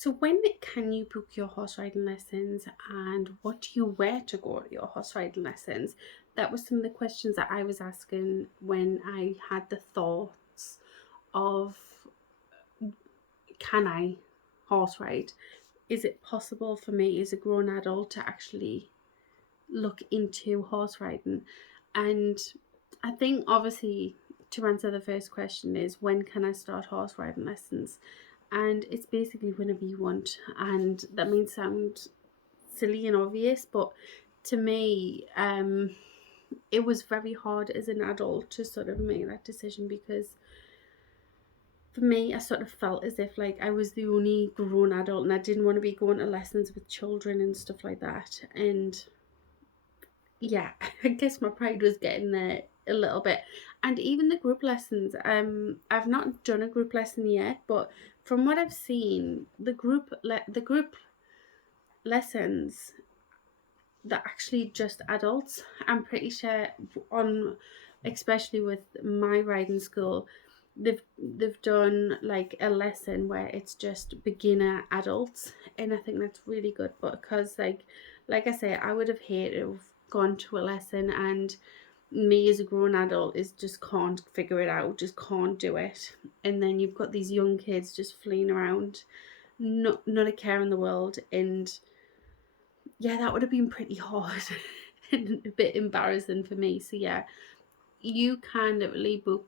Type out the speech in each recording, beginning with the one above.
So when can you book your horse riding lessons, and what do you wear to go to your horse riding lessons? That was some of the questions that I was asking when I had the thoughts of, can I horse ride? Is it possible for me as a grown adult to actually look into horse riding? And I think obviously to answer the first question is, when can I start horse riding lessons? And it's basically whenever you want. And that may sound silly and obvious, but to me, it was very hard as an adult to sort of make that decision, because for me, I sort of felt as if like I was the only grown adult and I didn't want to be going to lessons with children and stuff like that. And yeah, I guess my pride was getting there a little bit. And even the group lessons, I've not done a group lesson yet, but from what I've seen, the group lessons, they're actually just adults. I'm pretty sure on, especially with my riding school, they've done like a lesson where it's just beginner adults, and I think that's really good. But because like I say, I would have hated to have gone to a lesson and me as a grown adult is just can't figure it out, just can't do it, and then you've got these young kids just fleeing around, not a care in the world. And yeah, that would have been pretty hard and a bit embarrassing for me. So yeah, you can literally book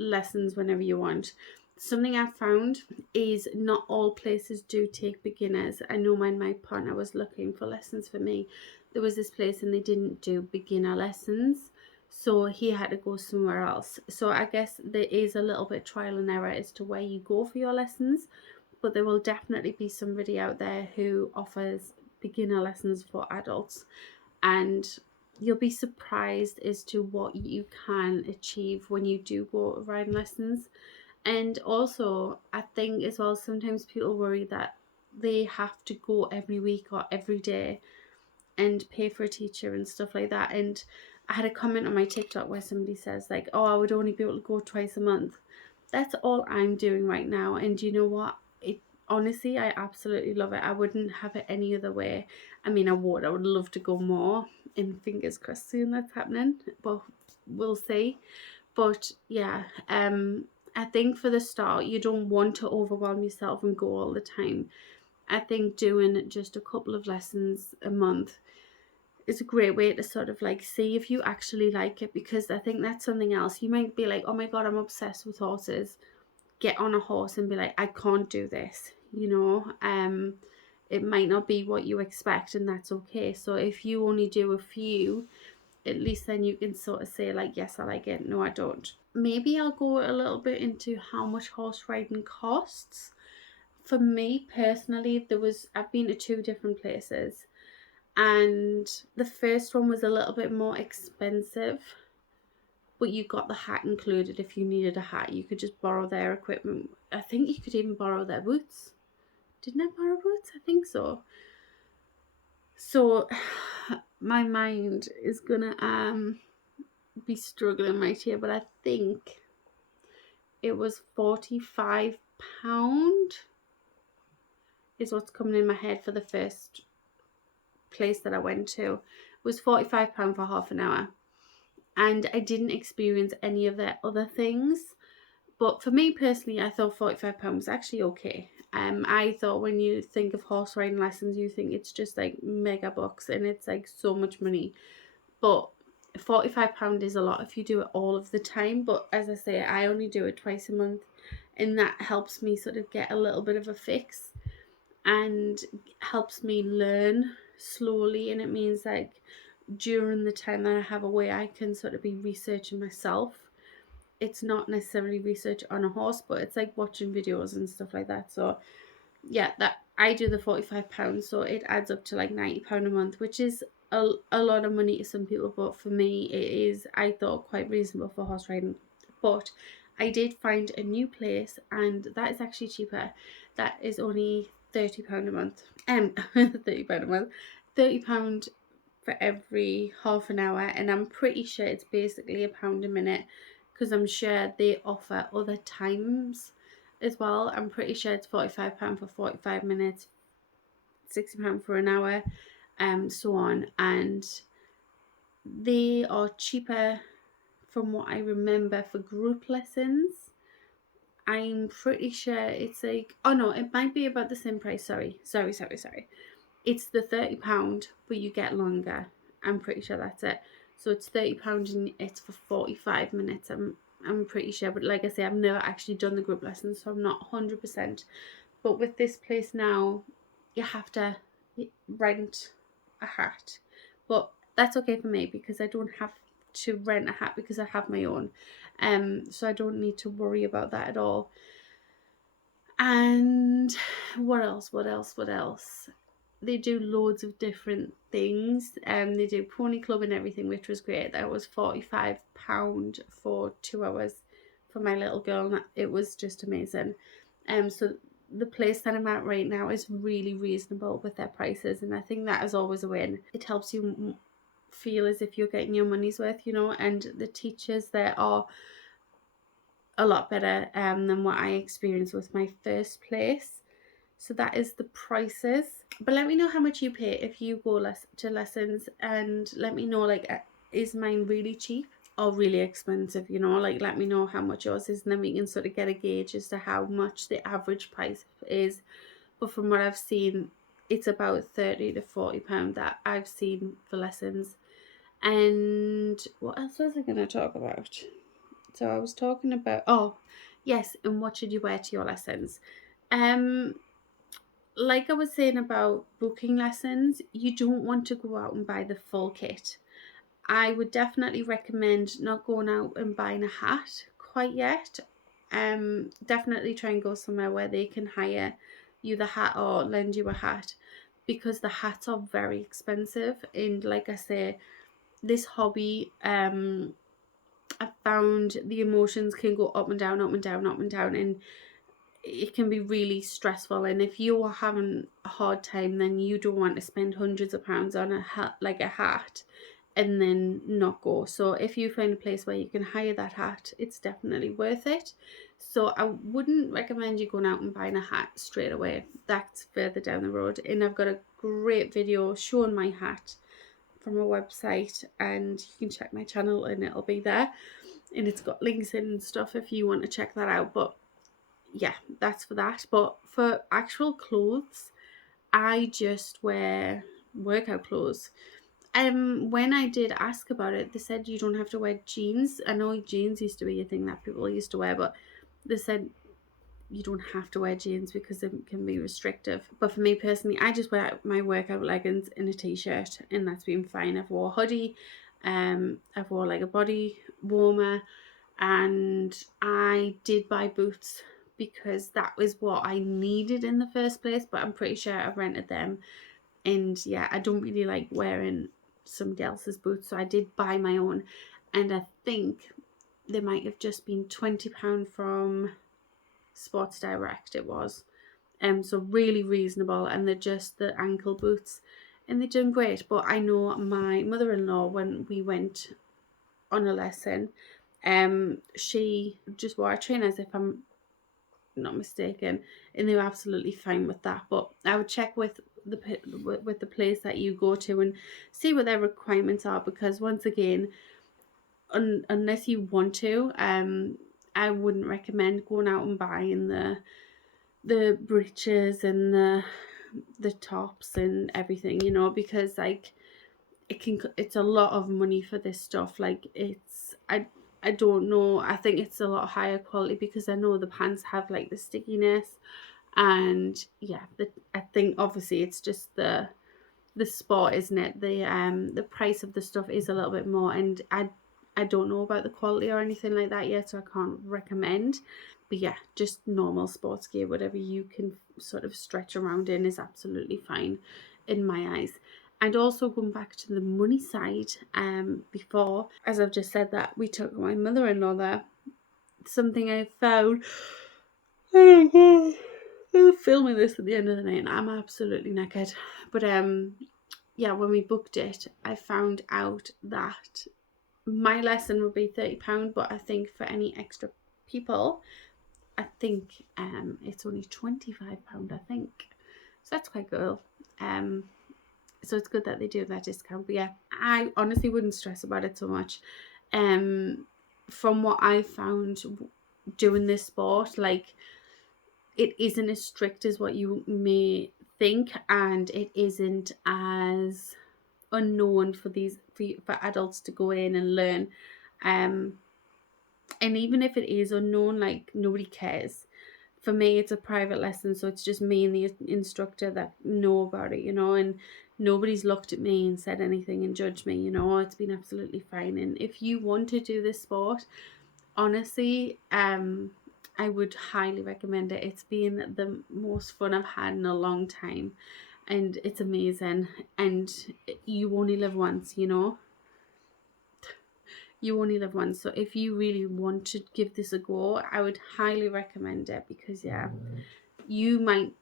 lessons whenever you want. Something I found is not all places do take beginners. I know when my partner was looking for lessons for me, there was this place and they didn't do beginner lessons. So he had to go somewhere else. So I guess there is a little bit trial and error as to where you go for your lessons, but there will definitely be somebody out there who offers beginner lessons for adults, and you'll be surprised as to what you can achieve when you do go riding lessons. And also, I think as well, sometimes people worry that they have to go every week or every day and pay for a teacher and stuff like that. And I had a comment on my TikTok where somebody says like, "Oh, I would only be able to go twice a month." That's all I'm doing right now, and you know what? It honestly, I absolutely love it. I wouldn't have it any other way. I mean, I would love to go more, and fingers crossed soon that's happening, but we'll see. But yeah, I think for the start, you don't want to overwhelm yourself and go all the time. I think doing just a couple of lessons a month is a great way to sort of like see if you actually like it, because I think that's something else. You might be like, oh my god, I'm obsessed with horses. Get on a horse and be like, I can't do this, you know. It might not be what you expect, and that's okay. So if you only do a few, at least then you can sort of say like, yes, I like it, no, I don't. Maybe I'll go a little bit into how much horse riding costs. For me personally, I've been to two different places, and the first one was a little bit more expensive, but you got the hat included. If you needed a hat, you could just borrow their equipment. I think you could even borrow their boots. Didn't I borrow boots? I think so. So my mind is gonna be struggling right here, but I think it was £45 is what's coming in my head for the first place that I went to. It was £45 for half an hour, and I didn't experience any of their other things. But for me personally, I thought £45 was actually okay. I thought when you think of horse riding lessons, you think it's just like mega bucks and it's like so much money. But £45 is a lot if you do it all of the time. But as I say, I only do it twice a month, and that helps me sort of get a little bit of a fix and helps me learn slowly. And it means like during the time that I have away, I can sort of be researching myself. It's not necessarily research on a horse, but it's like watching videos and stuff like that. So yeah, that I do the £45, so it adds up to like £90 a month, which is a lot of money to some people, but for me it is, I thought, quite reasonable for horse riding. But I did find a new place, and that is actually cheaper. That is only £30 a month. £30 a month. £30 for every half an hour, and I'm pretty sure it's basically £1 a minute, because I'm sure they offer other times as well. I'm pretty sure it's £45 for 45 minutes, £60 for an hour, so on. And they are cheaper from what I remember for group lessons. I'm pretty sure it's like, oh no, it might be about the same price. Sorry. It's the £30, but you get longer. I'm pretty sure that's it. So it's £30 and it's for 45 minutes. I'm pretty sure, but like I say, I've never actually done the group lessons, so I'm not 100%. But with this place now, you have to rent a hat. But that's okay for me because I don't have to rent a hat because I have my own. So I don't need to worry about that at all. And what else? They do loads of different things. They do pony club and everything, which was great. That was £45 for 2 hours for my little girl. And it was just amazing. So the place that I'm at right now is really reasonable with their prices, and I think that is always a win. It helps you feel as if you're getting your money's worth, you know. And the teachers there are a lot better than what I experienced with my first place. So that is the prices. But let me know how much you pay if you go to lessons, and let me know, like, is mine really cheap or really expensive, you know? Like, let me know how much yours is, and then we can sort of get a gauge as to how much the average price is. But from what I've seen, it's about £30 to £40 that I've seen for lessons. And what else was I going to talk about? So I was talking about, oh yes, and what should you wear to your lessons? Like I was saying about booking lessons, you don't want to go out and buy the full kit. I would definitely recommend not going out and buying a hat quite yet. Definitely try and go somewhere where they can hire you the hat or lend you a hat, because the hats are very expensive. And like I say, this hobby, I found the emotions can go up and down, and it can be really stressful. And if you are having a hard time, then you don't want to spend hundreds of pounds on a hat, like a hat, and then not go. So if you find a place where you can hire that hat, it's definitely worth it. So I wouldn't recommend you going out and buying a hat straight away. That's further down the road. And I've got a great video showing my hat from a website, and you can check my channel and it'll be there, and it's got links in and stuff if you want to check that out. But yeah, that's for that. But for actual clothes, I just wear workout clothes. When I did ask about it, they said you don't have to wear jeans. I know jeans used to be a thing that people used to wear, but they said you don't have to wear jeans because it can be restrictive. But for me personally, I just wear my workout leggings and a t-shirt, and that's been fine. I've wore a hoodie, I've wore like a body warmer, and I did buy boots because that was what I needed in the first place. But I'm pretty sure I've rented them, and yeah, I don't really like wearing somebody else's boots, so I did buy my own, and I think they might have just been £20 from Sports Direct. It was so really reasonable, and they're just the ankle boots, and they're doing great. But I know my mother-in-law, when we went on a lesson, she just wore trainers, if I'm not mistaken, and they were absolutely fine with that. But I would check with the place that you go to and see what their requirements are, because once again, unless you want to, I wouldn't recommend going out and buying the breeches and the tops and everything, you know, because like it's a lot of money for this stuff. Like I don't know, I think it's a lot higher quality because I know the pants have like the stickiness, and yeah, I think obviously it's just the sport, isn't it? The price of the stuff is a little bit more, and I don't know about the quality or anything like that yet, so I can't recommend. But yeah, just normal sports gear, whatever you can sort of stretch around in, is absolutely fine in my eyes. And also going back to the money side, before, as I've just said, that we took my mother-in-law there, something I found, I'm filming this at the end of the night and I'm absolutely knackered. But yeah, when we booked it, I found out that my lesson would be £30, but I think for any extra people, I think it's only £25, I think. So that's quite cool. So it's good that they do that discount. But yeah, I honestly wouldn't stress about it so much. From what I found doing this sport, like, it isn't as strict as what you may think, and it isn't as unknown for for adults to go in and learn. Um, and even if it is unknown, like, nobody cares. For me, it's a private lesson, so it's just me and the instructor that know about it, and nobody's looked at me and said anything and judged me. It's been absolutely fine. And if you want to do this sport, honestly, I would highly recommend it. It's been the most fun I've had in a long time, and it's amazing. And you only live once, you only live once. So if you really want to give this a go, I would highly recommend it, because yeah, you might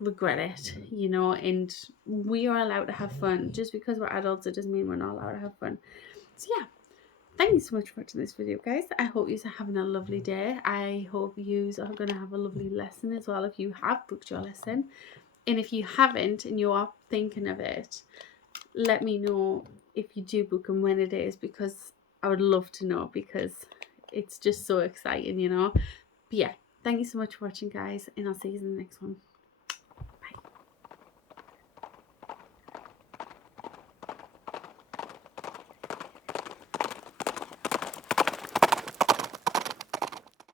regret it, and we are allowed to have fun. Just because we're adults, it doesn't mean we're not allowed to have fun. So yeah, thank you so much for watching this video, guys. I hope you're having a lovely day. I hope you are going to have a lovely lesson as well if you have booked your lesson. And if you haven't and you are thinking of it, let me know if you do book and when it is, because I would love to know, because it's just so exciting. But yeah, thank you so much for watching, guys, and I'll see you in the next one.